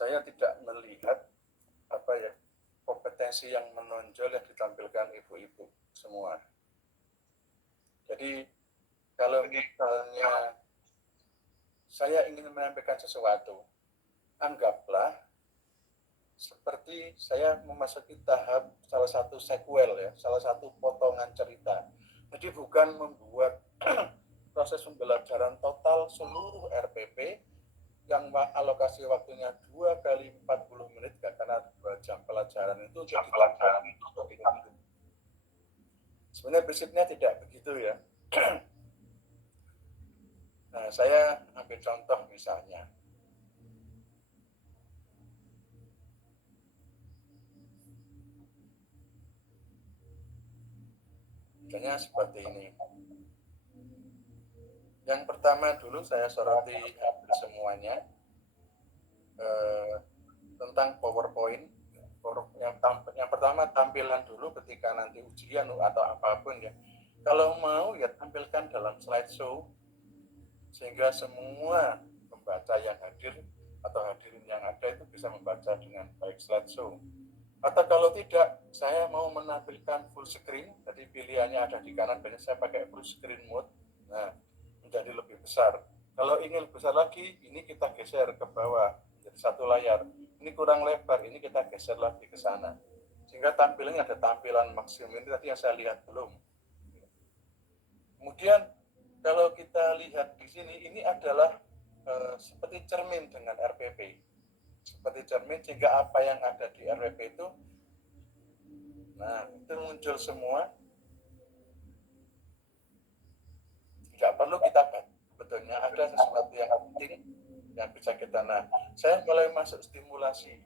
saya tidak melihat kompetensi yang menonjol yang ditampilkan ibu-ibu semua. Jadi kalau misalnya saya ingin menyampaikan sesuatu, anggaplah seperti saya memasuki tahap salah satu sequel ya, salah satu potongan cerita. Jadi bukan membuat proses pembelajaran total seluruh RPP yang alokasi waktunya 2 kali 40 menit karena 2 jam pelajaran itu jadi pelajaran itu. Sebenarnya prinsipnya tidak begitu ya. Nah, saya ambil contoh misalnya. Misalnya seperti ini. Yang pertama dulu saya soroti hampir semuanya tentang PowerPoint. Yang pertama tampilan dulu ketika nanti ujian atau apapun ya. Kalau mau ya tampilkan dalam slideshow sehingga semua pembaca yang hadir atau hadirin yang ada itu bisa membaca dengan baik slideshow. Atau kalau tidak, saya mau menampilkan full screen, jadi pilihannya ada di kanan, banyak saya pakai full screen mode, nah menjadi lebih besar. Kalau ingin lebih besar lagi, ini kita geser ke bawah, jadi satu layar. Ini kurang lebar, ini kita geser lagi ke sana. Sehingga tampilannya ada tampilan maksimum, ini tadi yang saya lihat belum. Kemudian kalau kita lihat di sini, ini adalah seperti cermin dengan RPP. Seperti cermin, sehingga apa yang ada di RPP itu, nah itu muncul semua. Tidak perlu kita sebetulnya ada sesuatu yang penting yang bisa kita. Nah, saya mulai masuk stimulasi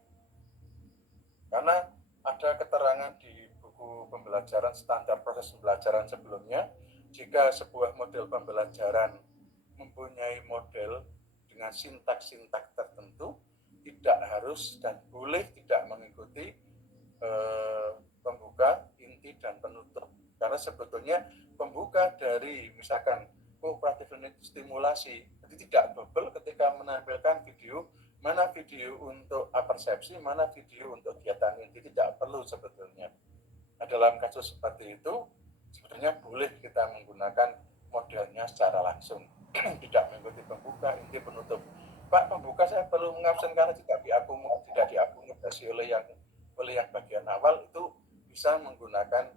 karena ada keterangan di buku pembelajaran standar proses pembelajaran sebelumnya, jika sebuah model pembelajaran mempunyai model dengan sintaks-sintaks tertentu, tidak harus dan boleh tidak mengikuti pembuka, inti, dan penutup. Karena sebetulnya pembuka dari misalkan kooperatif stimulasi, jadi tidak double ketika menampilkan video, mana video untuk apersepsi, mana video untuk kegiatan inti, tidak perlu sebetulnya. Nah, dalam kasus seperti itu, sebetulnya boleh kita menggunakan modelnya secara langsung, tidak mengikuti pembuka, inti, penutup. Pak, pembuka saya perlu mengabsen karena tidak diakomodasi oleh yang bagian awal, itu bisa menggunakan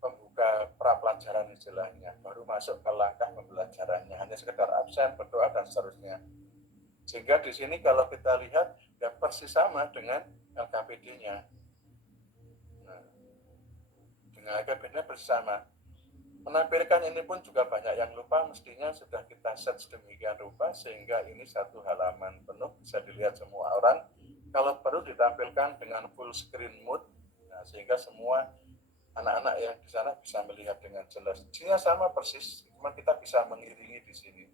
pembuka pra-pelajaran istilahnya, baru masuk ke langkah pembelajarannya, hanya sekedar absen, berdoa, dan seterusnya. Sehingga di sini kalau kita lihat, ya persis sama dengan LKPD-nya. Nah, dengan LKPD-nya persis sama. Menampilkan ini pun juga banyak yang lupa, mestinya sudah kita set sedemikian rupa sehingga ini satu halaman penuh bisa dilihat semua orang. Kalau perlu ditampilkan dengan full screen mode, nah, sehingga semua anak-anak yang di sana bisa melihat dengan jelas. Isinya sama persis, cuma kita bisa mengiringi di sini.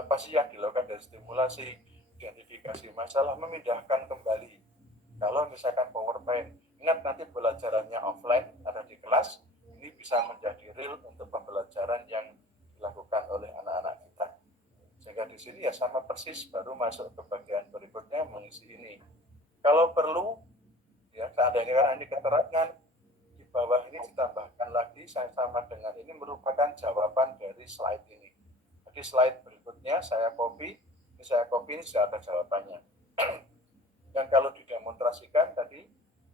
Apa sih yang dilakukan dari stimulasi, identifikasi masalah, memindahkan kembali. Kalau misalkan PowerPoint, ingat nanti pembelajarannya offline, ada di kelas, ini bisa menjadi real untuk pembelajaran yang dilakukan oleh anak-anak kita. Sehingga di sini ya sama persis, baru masuk ke bagian berikutnya mengisi ini. Kalau perlu, ya seandainya ini keterangan, di bawah ini ditambahkan lagi, saya sama dengan ini merupakan jawaban dari slide ini. Jadi slide berikutnya saya copy, ini sudah ada jawabannya. Dan kalau didemonstrasikan tadi,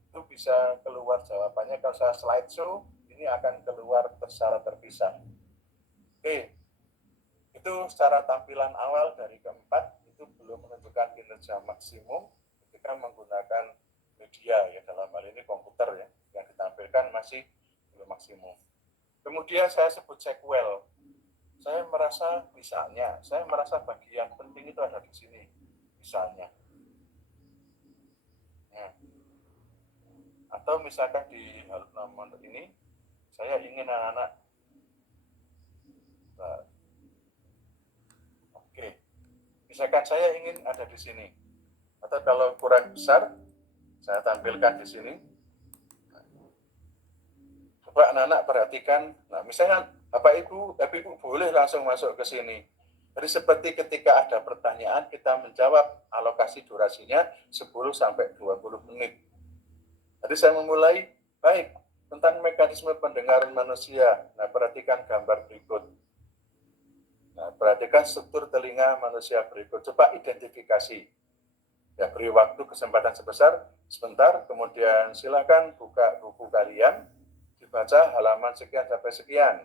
itu bisa keluar jawabannya. Kalau saya slideshow, ini akan keluar secara terpisah. Oke, itu secara tampilan awal dari keempat, itu belum menunjukkan kinerja maksimum ketika menggunakan media ya, dalam hal ini komputer ya, yang ditampilkan masih belum maksimum. Kemudian saya sebut sequel. Saya merasa bagian penting itu ada di sini, misalnya. Nah, atau misalkan di nomor ini, saya ingin anak-anak, oke, misalkan saya ingin ada di sini, atau kalau kurang besar, saya tampilkan di sini. Coba anak-anak perhatikan, nah misalnya Bapak Ibu boleh langsung masuk ke sini. Jadi seperti ketika ada pertanyaan, kita menjawab, alokasi durasinya 10-20 menit. Jadi saya memulai, baik, tentang mekanisme pendengaran manusia. Nah, perhatikan gambar berikut. Nah, perhatikan struktur telinga manusia berikut. Coba identifikasi. Ya, beri waktu kesempatan sebentar, kemudian silakan buka buku kalian, dibaca halaman sekian sampai sekian.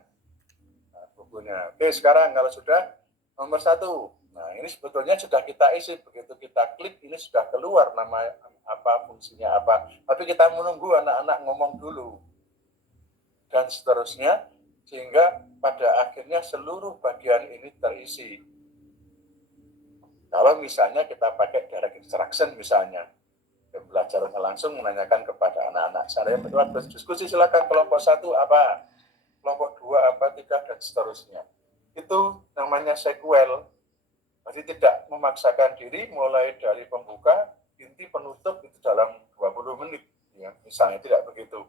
Nah, bukunya. Oke, sekarang kalau sudah, nomor 1. Nah, ini sebetulnya sudah kita isi. Begitu kita klik, ini sudah keluar nama apa, fungsinya apa. Tapi kita menunggu anak-anak ngomong dulu. Dan seterusnya, sehingga pada akhirnya seluruh bagian ini terisi. Kalau misalnya kita pakai direct instruction misalnya, pembelajaran langsung menanyakan kepada anak-anak. Saya berdiskusi, silakan kelompok 1 apa, kelompok 2 apa, 3, dan seterusnya. Itu namanya sequel. Jadi tidak memaksakan diri mulai dari pembuka, inti, penutup itu dalam 20 menit. Ya, misalnya tidak begitu.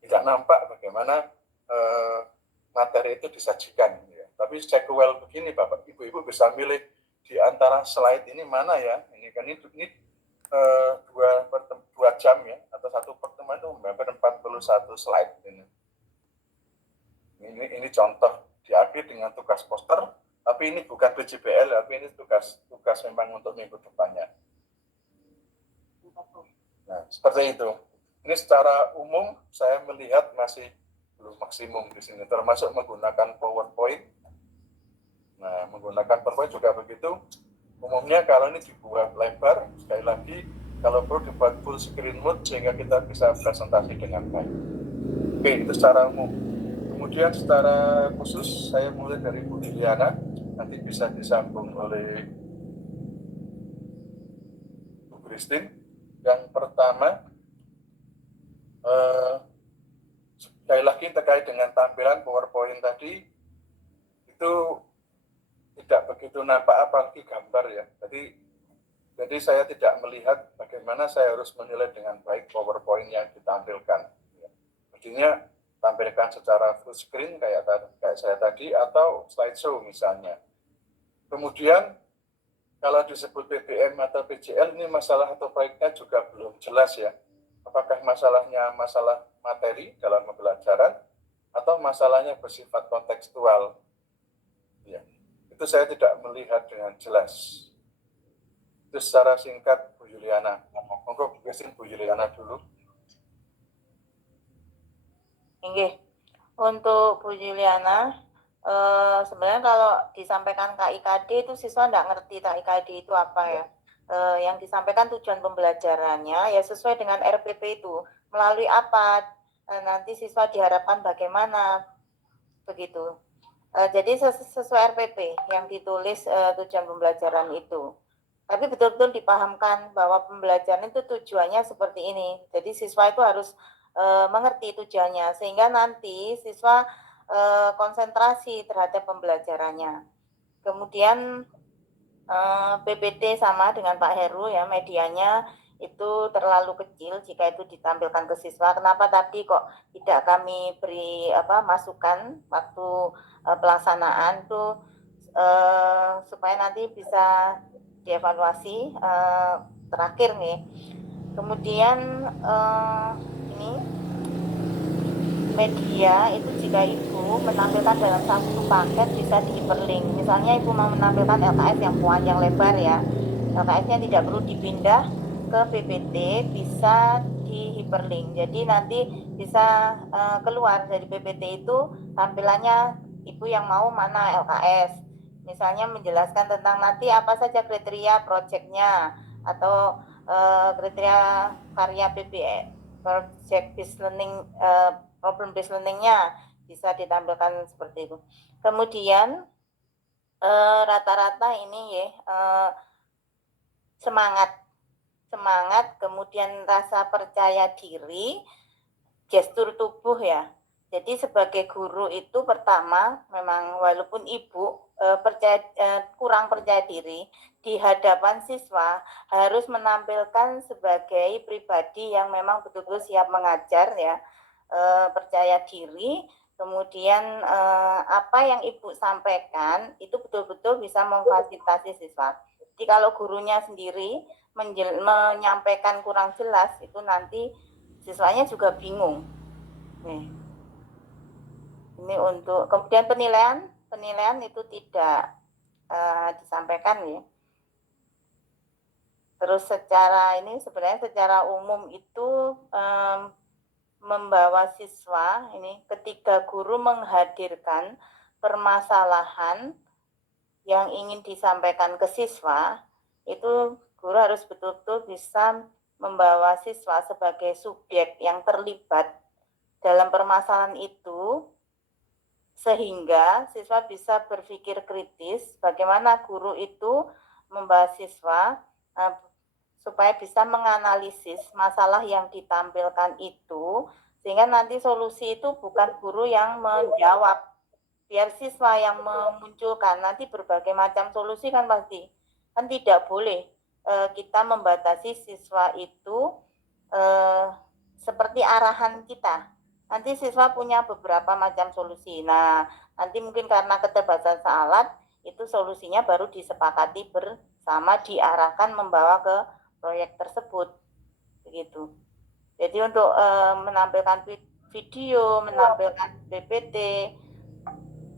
Tidak nampak bagaimana materi itu disajikan. Ya. Tapi sequel begini, Bapak, Ibu-Ibu bisa milih di antara slide ini mana ya. Ini kan ini 2 jam ya, atau satu pertemuan itu hampir 41 slide ini. Ini contoh diakhiri dengan tugas poster, tapi ini bukan PJBL, tapi ini tugas memang untuk minggu depannya. Nah, seperti itu. Ini secara umum saya melihat masih belum maksimum di sini, termasuk menggunakan PowerPoint. Nah, menggunakan PowerPoint juga begitu. Umumnya kalau ini dibuat lebar, sekali lagi, kalau perlu dibuat full screen mode sehingga kita bisa presentasi dengan baik. Oke, itu secara umum. Kemudian secara khusus saya mulai dari Bu Liliana, nanti bisa disambung oleh Bu Christine. Yang pertama, sekali lagi terkait dengan tampilan PowerPoint tadi, itu tidak begitu nampak apalagi gambar ya. Jadi saya tidak melihat bagaimana saya harus menilai dengan baik PowerPoint yang ditampilkan. Artinya tampilkan secara full screen kayak saya tadi, atau slideshow misalnya. Kemudian kalau disebut PBM atau PJL, ini masalah atau proyeknya juga belum jelas ya. Apakah masalahnya masalah materi dalam pembelajaran atau masalahnya bersifat kontekstual? Ya, itu saya tidak melihat dengan jelas. Itu secara singkat, Bu Yuliana. Monggo Bu Yuliana dulu. Oke, untuk Bu Juliana, sebenarnya kalau disampaikan KIKD itu siswa nggak ngerti KIKD itu apa ya. Yang disampaikan tujuan pembelajarannya ya sesuai dengan RPP itu. Melalui apa, nanti siswa diharapkan bagaimana, begitu. Jadi sesuai RPP yang ditulis tujuan pembelajaran itu. Tapi betul-betul dipahamkan bahwa pembelajaran itu tujuannya seperti ini. Jadi siswa itu harus mengerti tujuannya sehingga nanti siswa konsentrasi terhadap pembelajarannya. Kemudian PPT sama dengan Pak Heru ya, medianya itu terlalu kecil jika itu ditampilkan ke siswa. Kenapa tadi kok tidak kami beri masukan waktu pelaksanaan tuh supaya nanti bisa dievaluasi terakhir nih. Kemudian ini media itu jika ibu menampilkan dalam satu paket bisa di hyperlink. Misalnya ibu mau menampilkan LKS yang panjang lebar ya, LKS-nya tidak perlu dipindah ke PPT, bisa di hyperlink. Jadi nanti bisa keluar dari PPT itu tampilannya ibu yang mau mana LKS. Misalnya menjelaskan tentang nanti apa saja kriteria proyeknya atau kriteria karya PBE, project based learning, problem based learning-nya bisa ditampilkan seperti itu. Kemudian rata-rata ini ya semangat, kemudian rasa percaya diri, gestur tubuh ya. Jadi sebagai guru itu pertama memang walaupun ibu kurang percaya diri di hadapan siswa harus menampilkan sebagai pribadi yang memang betul-betul siap mengajar ya, percaya diri Kemudian apa yang Ibu sampaikan itu betul-betul bisa memfasilitasi siswa. Jadi kalau gurunya sendiri menyampaikan kurang jelas, itu nanti siswanya juga bingung. Nih. Ini untuk kemudian penilaian itu tidak disampaikan ya. Terus sebenarnya secara umum itu membawa siswa ini ketika guru menghadirkan permasalahan yang ingin disampaikan ke siswa, itu guru harus betul-betul bisa membawa siswa sebagai subjek yang terlibat dalam permasalahan itu, sehingga siswa bisa berpikir kritis bagaimana guru itu membahas siswa supaya bisa menganalisis masalah yang ditampilkan itu, sehingga nanti solusi itu bukan guru yang menjawab, biar siswa yang memunculkan. Nanti berbagai macam solusi kan pasti, kan tidak boleh kita membatasi siswa itu seperti arahan kita. Nanti siswa punya beberapa macam solusi. Nah, nanti mungkin karena keterbatasan alat, itu solusinya baru disepakati bersama, diarahkan membawa ke proyek tersebut, begitu. Jadi untuk menampilkan video, menampilkan PPT,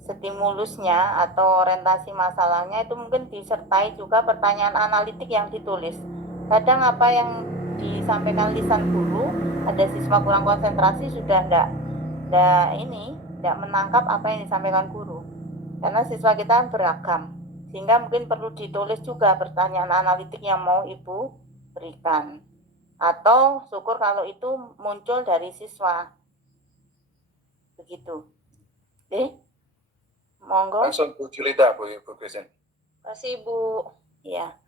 stimulusnya atau orientasi masalahnya itu mungkin disertai juga pertanyaan analitik yang ditulis. Kadang apa yang disampaikan lisan guru, ada siswa kurang konsentrasi sudah enggak menangkap apa yang disampaikan guru. Karena siswa kita beragam, sehingga mungkin perlu ditulis juga pertanyaan analitik yang mau Ibu berikan. Atau syukur kalau itu muncul dari siswa. Begitu. Monggo. Langsung Bu Julita, Bu Christine. Terima kasih, Bu. Ya.